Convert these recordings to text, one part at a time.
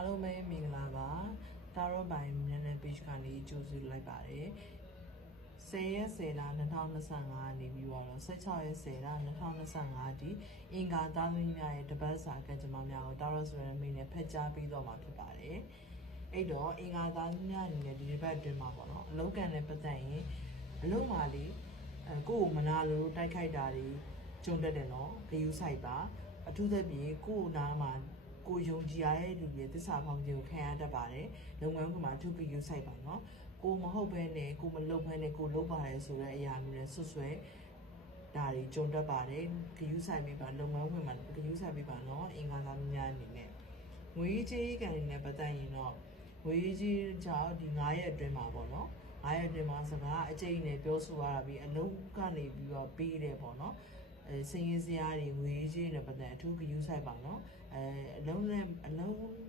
အားလုံးပဲမင်္ဂလာပါတာရော့ဘိုင်မြန်နယ် page ကနေကြိုဆိုလိုက်ပါတယ်10ရက်10လ2025နေပြီးတော့16ရက်10လ2025ဒီအင်္ဂါသားသမီးများရဲ့တပတ်စာကကြမ္မာများကိုတာရော့ဆိုရမိနဲ့ဖက်ကြားပြီးတော့မှာဖြစ်ပါတယ်အဲ့တော့အင်္ဂါသားသမီးများအနေနဲ့ဒီတစ်ပတ်အတွင်းမှာပေါ့နော်အလုံးကန်နဲ့ပတ်သက်ရင်အလုံးမာလေးကိုယ်မနာလို့တိုက်ခိုက်တာတွေကြုံတတ်တယ်နော်ဂယူးဆိုင်ပါအထူးသဖြင့်ကိုယ်နာမှာကိုယုံကြည်ရတဲ့လူတွေသစ္စာဖောင်းခြင်းကိုခံရတတ်ပါတယ်လုပ်ငန်းခွင်မှာသူကယူဆိုင်ပါနော်ကိုမဟုတ်ဘဲနဲ့ကိုမလုပ်ဘဲနဲ့ကိုလုပ်ပါတယ်ဆိုတဲ့အရာမျိုးနဲ့ဆွဆွဲဒါတွေကြုံတတ်ပါတယ်ဂယူဆိုင်ပြီးပါလုပ်ငန်းခွင်မှာဂယူဆိုင်ပြီးပါနော်အင်္ဂါသားများအနေနဲ့ငွေကြေးကန်နဲ့ပတ်သက်ရင်တော့ငွေကြေးကြောင့်ဒီ9ရက်အတွင်းမှာပေါ့နော်9ရက်အတွင်းမှာစကားအကျိတ်နဲ့ပြောဆိုရတာပြီးအလုံးကနေပြီးတော့ပေးတယ်ပေါ့နော်စင်ရေးစရာတွေငွေကြေးနဲ့ပတ်သက်အထူးဂရုစိုက်ပါနော်အလုံး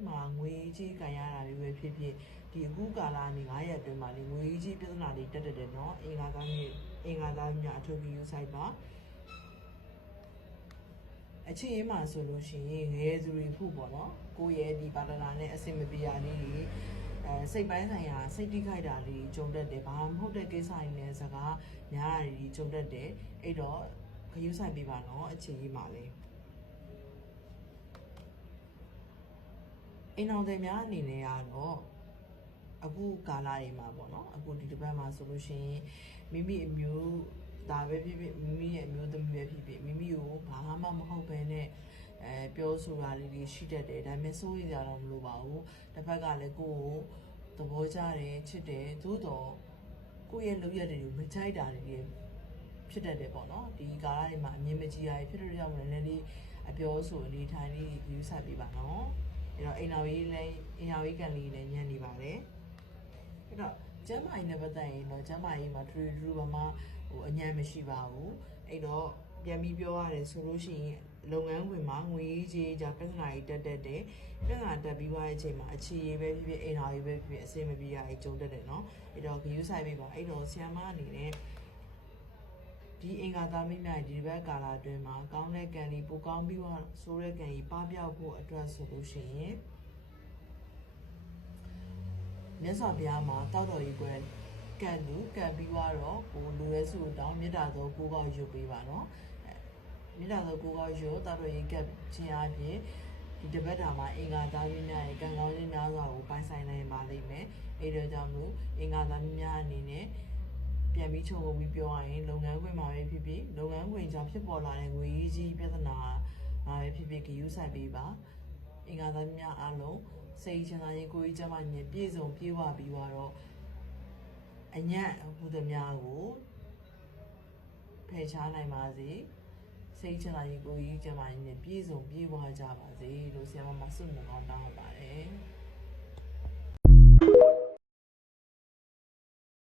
မှာငွေကြေးကန်ရတာတွေပဲဖြစ်ဖြစ်ဒီအခုကာလနေ9ရက်အတွင်းမှာလေငွေကြေးပြဿနာတွေတက်တယ်နော်အင်္ဂါသားများအထူးဂရုစိုက်ပါအချင်းအမှာဆိုလို့ရှိရင်ငယ်သူတွေဖို့ပေါ့နော်ကိုယ့်ရဲ့ဒီပါတနာနဲ့အဆင်မပြေရလေးတွေစိတ်ပိုင်းဆိုင်ရာစိတ်တိခိုက်တာလေးကြုံတတ်တယ်ဘာမှမဟုတ်တဲ့ကိစ္စတွေနဲ့စကားများတာတွေကြုံတတ်တယ်အဲ့တော့ခရူးဆိုင်ပေးပါနော်အချင်းကြီးပါလေအိမ်အောင်တွေများအနေနဲ့ကတော့အခုကာလတွေမှာပေါ့နော်အခုဒီတစ်ပတ်မှာဆိုလို့ရှိရင်မိမိအမျိုးဒါပဲဖြစ်ဖြစ်မိမိရဲ့အမျိုးသမီးပဲဖြစ်ဖြစ်မိမိကိုဘာမှမဟုတ်ဘဲနဲ့ပြောဆိုတာလေးတွေရှိတတ်တယ်ဒါပေမဲ့စိုးရိမ်ကြတော့မလိုပါဘူးတစ်ဖက်ကလည်းကိုယ့်ကိုသဘောကျတယ်ချစ်တယ်သို့တော့ကိုယ့်ရဲ့လုပ်ရက်တွေကိုမကြိုက်တာတွေဖြစ်တတ်တယ်ပေါ့နော်ဒီကာလတွေမှာအမြင်မကြီးရဖြစ်လို့ကြောင့်လည်းလေးအပြောဆိုအနေထိုင်လေးယူဆပေးပါနော်အဲ့တော့အိမ်တော်ကြီးလည်းအိမ်တော်ကြီးကန်လေးလည်းညံ့နေပါတယ်အဲ့တော့ကျမ်းမာရေးနဲ့ပတ်သက်ရင်တော့ကျမ်းမာရေးမှာထူထူဘာမှအညံ့မရှိပါဘူးအဲ့တော့ပြန်ပြီးပြောရတယ်ဆိုလို့ရှိရင်လုပ်ငန်းခွင်မှာငွေကြေးကြပြဿနာတွေတက်တယ်ပြဿနာတက်ပြီးသွားတဲ့အချိန်မှာအခြေရေးပဲဖြစ်ဖြစ်အိမ်တော်ကြီးပဲဖြစ်ဖြစ်အဆင်မပြေရအကြုံတက်တယ်နော်အဲ့တော့ဂယူးဆိုင်ပေးပါအဲ့တော့ဆီယမအနေနဲ့ဒီအင်္ဂါသားမိများဒီဘက်ကာလအတွင်းမှာကောင်းတဲ့ကံလေးပိုကောင်းပြီးတော့ဆိုးတဲ့ကံကြီးပပျောက်ဖို့အတွက်ဆိုလို့ရှိရင်မြတ်စွာဘုရားမှာတောက်တော်ကြီးကွယ်ကံပြီးတော့ကိုလူရဲစုတောင်းမြတ်တာသောကိုကောက်ရုပ်ပေးပါနော်မြတ်တာသောကိုကောက်ရုပ်တောက်တော်ကြီးကခြင်းအပြင်ဒီတပတ်တာမှာအင်္ဂါသားမိများရဲ့ကံကောင်းခြင်းများစွာကိုပိုင်ဆိုင်နိုင်ပါလိမ့်မယ်အဲ့ဒါကြောင့်မို့အင်္ဂါသားမိများအနေနဲ့ပြန်ပြီးခြုံငုံပြီးပြောရရင်လုပ်ငန်းခွင်မှာပဲဖြစ်ဖြစ်လုပ်ငန်းခွင်ကြောင့်ဖြစ်ပေါ်လာတဲ့ငွေကြီးပြဿနာမှာပဲဖြစ်ဖြစ်ဂရုစိုက်ပေးပါအင်္ဂါသားများအားလုံးစိတ်ချမ်းသာခြင်းကိုယ်ကြီးကျန်းမာခြင်းပြည့်စုံပြေဝပြီးတော့အညံ့ဟူသည်များကိုဖယ်ရှားနိုင်ပါစေစိတ်ချမ်းသာခြင်းကိုယ်ကြီးကျန်းမာခြင်းနဲ့ပြည့်စုံပြေဝကြပါစေလို့ဆရာမဆုမွန်ကောင်းတောင်းပါတယ်